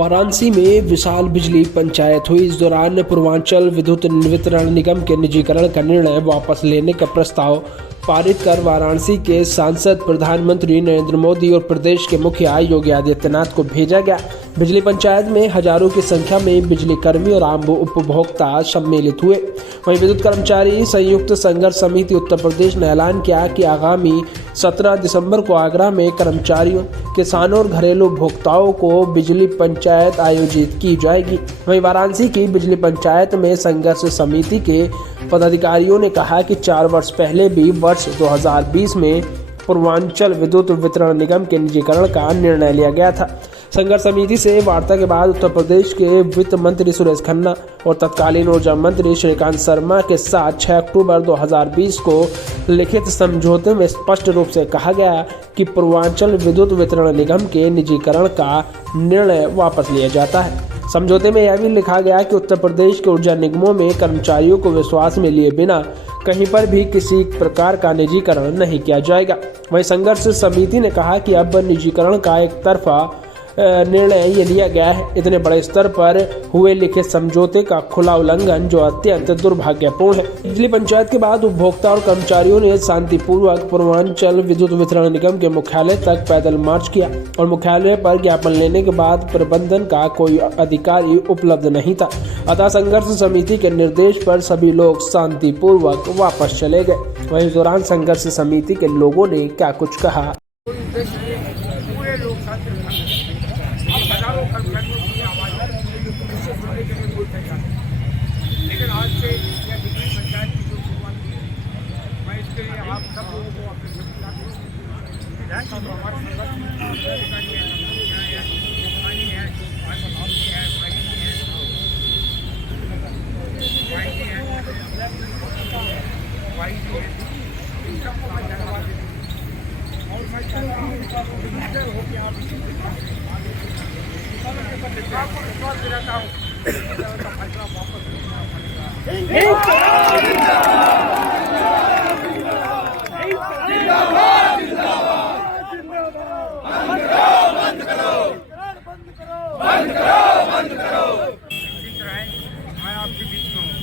वाराणसी में विशाल बिजली पंचायत हुई। इस दौरान पूर्वांचल विद्युत वितरण निगम के निजीकरण का निर्णय वापस लेने का प्रस्ताव पारित कर वाराणसी के सांसद, प्रधानमंत्री नरेंद्र मोदी और प्रदेश के मुखिया योगी आदित्यनाथ को भेजा गया। बिजली पंचायत में हजारों की संख्या में बिजली कर्मी और आम उपभोक्ता सम्मिलित हुए। वहीं विद्युत कर्मचारी संयुक्त संघर्ष समिति उत्तर प्रदेश ने ऐलान किया कि आगामी 17 दिसंबर को आगरा में कर्मचारियों, किसानों और घरेलू उपभोक्ताओं को बिजली पंचायत आयोजित की जाएगी। वहीं वाराणसी की बिजली पंचायत में संघर्ष समिति के पदाधिकारियों ने कहा कि 4 वर्ष पहले भी वर्ष 2020 में पूर्वांचल विद्युत वितरण निगम के निजीकरण का निर्णय लिया गया था। संघर्ष समिति से वार्ता के बाद उत्तर प्रदेश के वित्त मंत्री सुरेश खन्ना और तत्कालीन ऊर्जा मंत्री श्रीकांत शर्मा के साथ 6 अक्टूबर 2020 को लिखित समझौते में स्पष्ट रूप से कहा गया कि पूर्वांचल विद्युत वितरण निगम के निजीकरण का निर्णय वापस लिया जाता है। समझौते में यह भी लिखा गया कि उत्तर प्रदेश के ऊर्जा निगमों में कर्मचारियों को विश्वास में लिए बिना कहीं पर भी किसी प्रकार का निजीकरण नहीं किया जाएगा। वहीं संघर्ष समिति ने कहा कि अब निजीकरण का एक तरफा निर्णय ये लिया गया है। इतने बड़े स्तर पर हुए लिखित समझौते का खुला उल्लंघन जो अत्यंत दुर्भाग्यपूर्ण है। बिजली पंचायत के बाद उपभोक्ता और कर्मचारियों ने शांतिपूर्वक पूर्वांचल विद्युत वितरण निगम के मुख्यालय तक पैदल मार्च किया और मुख्यालय पर ज्ञापन लेने के बाद प्रबंधन का कोई अधिकारी उपलब्ध नहीं था। अतः संघर्ष समिति के निर्देश पर सभी लोग शांतिपूर्वक वापस चले गए। वहीं इस दौरान संघर्ष समिति के लोगों ने क्या कुछ कहा। हजारों कर्मचारियों की आवाज़ उससे जुड़ने के लिए बोलते जाते हैं, लेकिन आज से यह बिजली पंचायत की जो शुरुआत की है, मैं इसके लिए आप सब लोगों को अपने शुभकामनाएं दूँ। तो हमारे संगठन इन सबको मैं धन्यवाद देता हूँ और मैं चाहता हूँ हो कि आप आपको विश्वास दिलाता हूँ का फैसला वापस मैं आपके बीच में हूँ।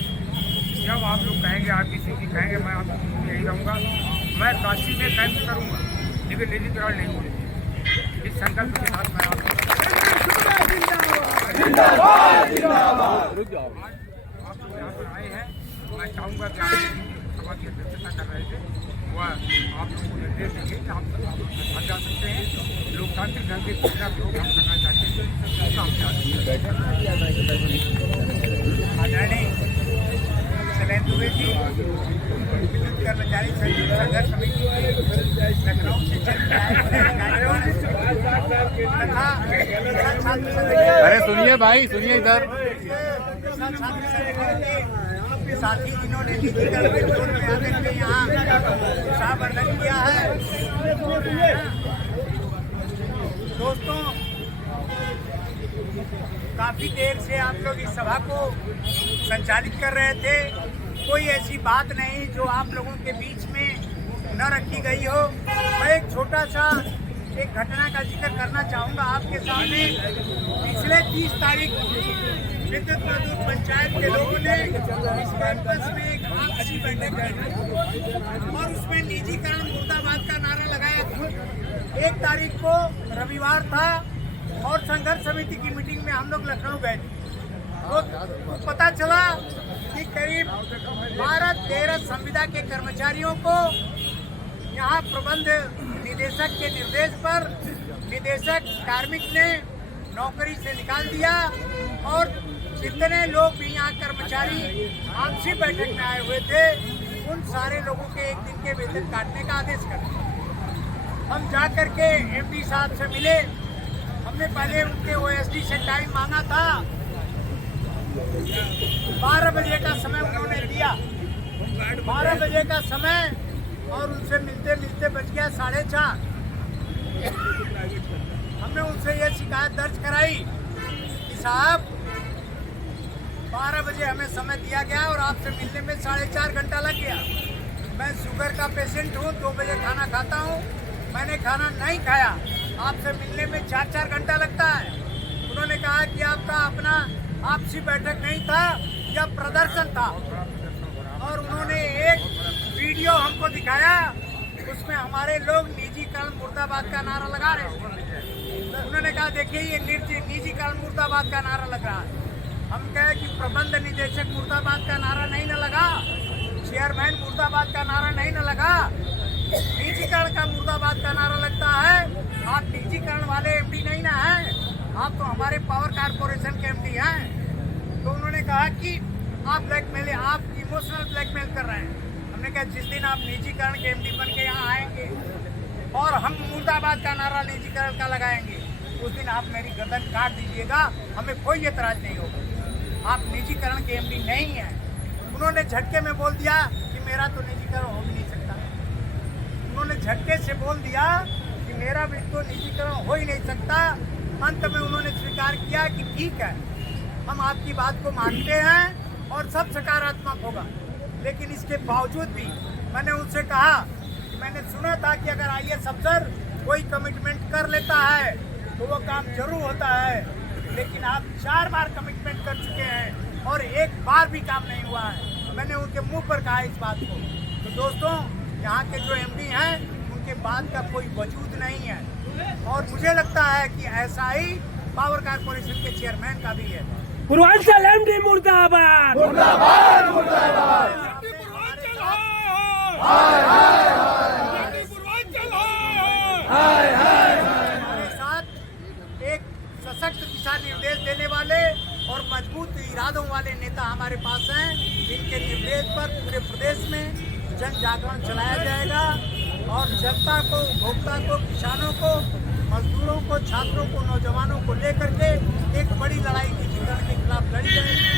जब आप लोग कहेंगे, आप किसी की कहेंगे, मैं आपके बीच में यही रहूँगा। मैं काशी में कैंप करूँगा, लेकिन निजीकरण नहीं होगी। इस संकल्प के साथ मैं आपको आप लोग यहाँ पर आए हैं। मैं चाहूँगा कि सभा की अध्यक्षता कर रहे थे वह आप लोगों को निर्देश देंगे कि आप सब जा सकते हैं। लोकतांत्रिक ढंग से दूसरा प्रोग्राम करना चाहते हैं। दुबे जी विद्युत कर्मचारी संघर्ष समिति लखनऊ से अरे सुनिए भाई, सुनिए इधर साथी जिन्होंने निजीकरण में आकर के यहाँ उत्साहवर्धन किया है। दोस्तों, काफी देर से आप लोग इस सभा को संचालित कर रहे थे। कोई ऐसी बात नहीं जो आप लोगों के बीच में न रखी गई हो। मैं एक छोटा सा एक घटना का जिक्र करना चाहूँगा आपके सामने। पिछले 30 तारीख विद्युत पंचायत के लोगों ने इस कैंपस में एक आपसी बैठक की और उसमें निजीकरण मुर्दाबाद का नारा लगाया था। 1 तारीख को रविवार था और संघर्ष समिति की मीटिंग में हम लोग लखनऊ गए थे। तो पता चला कि करीब 12-13 संविदा के कर्मचारियों को यहाँ प्रबंध निदेशक के निर्देश पर निदेशक कार्मिक ने नौकरी से निकाल दिया और जितने लोग भी यहाँ कर्मचारी आपसी बैठक में आए हुए थे उन सारे लोगों के 1 दिन के वेतन काटने का आदेश कर दिया। हम जा कर के एमडी साहब से मिले। हमने पहले उनके ओएसडी से टाइम मांगा था। 12 बजे का समय उन्होंने दिया। 12 बजे का समय और उनसे मिलते मिलते बज गया 4:30। हमने उनसे ये शिकायत दर्ज कराई कि साहब 12 बजे हमें समय दिया गया और आपसे मिलने में 4.5 घंटा लग गया। मैं शुगर का पेशेंट हूँ, 2 बजे खाना खाता हूँ। मैंने खाना नहीं खाया, आपसे मिलने में 4-4 घंटा लगता है। उन्होंने कहा कि आपका अपना आपसी बैठक नहीं था, यह प्रदर्शन था। और उन्होंने एक वीडियो हमको दिखाया, उसमें हमारे लोग निजीकरण मुर्दाबाद का नारा लगा रहे थे। उन्होंने कहा देखिए ये निजीकरण मुर्दाबाद का नारा लग रहा है। हम कहे कि प्रबंध निदेशक मुर्दाबाद का नारा नहीं न लगा, चेयरमैन मुर्दाबाद का नारा नहीं न लगा, निजीकरण का मुर्दाबाद का नारा लगता है। आप निजीकरण वाले एमडी नहीं ना हैं, आप तो हमारे पावर कारपोरेशन के एमडी हैं। तो उन्होंने कहा कि आप ब्लैकमेल, आप इमोशनल ब्लैकमेल कर रहे हैं। हमने कहा जिस दिन आप निजीकरण के एमडी बन के यहाँ आएंगे और हम मुर्दाबाद का नारा निजीकरण का लगाएंगे, उस दिन आप मेरी गर्दन काट दीजिएगा, हमें कोई एतराज नहीं होगा। आप निजीकरण के एमडी नहीं हैं। उन्होंने झटके में बोल दिया कि मेरा तो निजीकरण हो भी नहीं सकता। उन्होंने झटके से बोल दिया कि मेरा भी तो निजीकरण हो ही नहीं सकता। अंत में उन्होंने स्वीकार किया कि ठीक है, हम आपकी बात को मानते हैं और सब सकारात्मक होगा। लेकिन इसके बावजूद भी मैंने उनसे कहा कि मैंने सुना था कि अगर IAS अफसर कोई कमिटमेंट कर लेता है तो वो काम जरूर होता है, लेकिन आप 4 बार कमिटमेंट कर चुके हैं और एक बार भी काम नहीं हुआ है। मैंने उनके मुंह पर कहा इस बात को। तो दोस्तों, यहाँ के जो एमडी हैं उनके बात का कोई वजूद नहीं है, और मुझे लगता है कि ऐसा ही पावर कारपोरेशन के चेयरमैन का भी है। पूर्वांचल एमडी मुर्दाबाद, मुर्दाबाद मुर्दाबाद। हमारे साथ एक सशक्त दिशा निर्देश देने वाले और मजबूत इरादों वाले नेता हमारे पास हैं। इनके निर्देश पर पूरे प्रदेश में जन जागरण चलाया जाएगा और जनता को, उपभोक्ता को, किसानों को, मजदूरों को, छात्रों को, नौजवानों को लेकर के एक बड़ी लड़ाई निजीकरण के खिलाफ लड़ी जाएगी।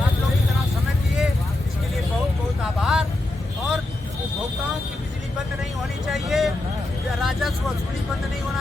आप लोग इतना समय दिए, इसके लिए बहुत बहुत आभार। और उपभोक्ताओं की बिजली बंद नहीं होनी चाहिए, राजस्व वसूली बंद नहीं होना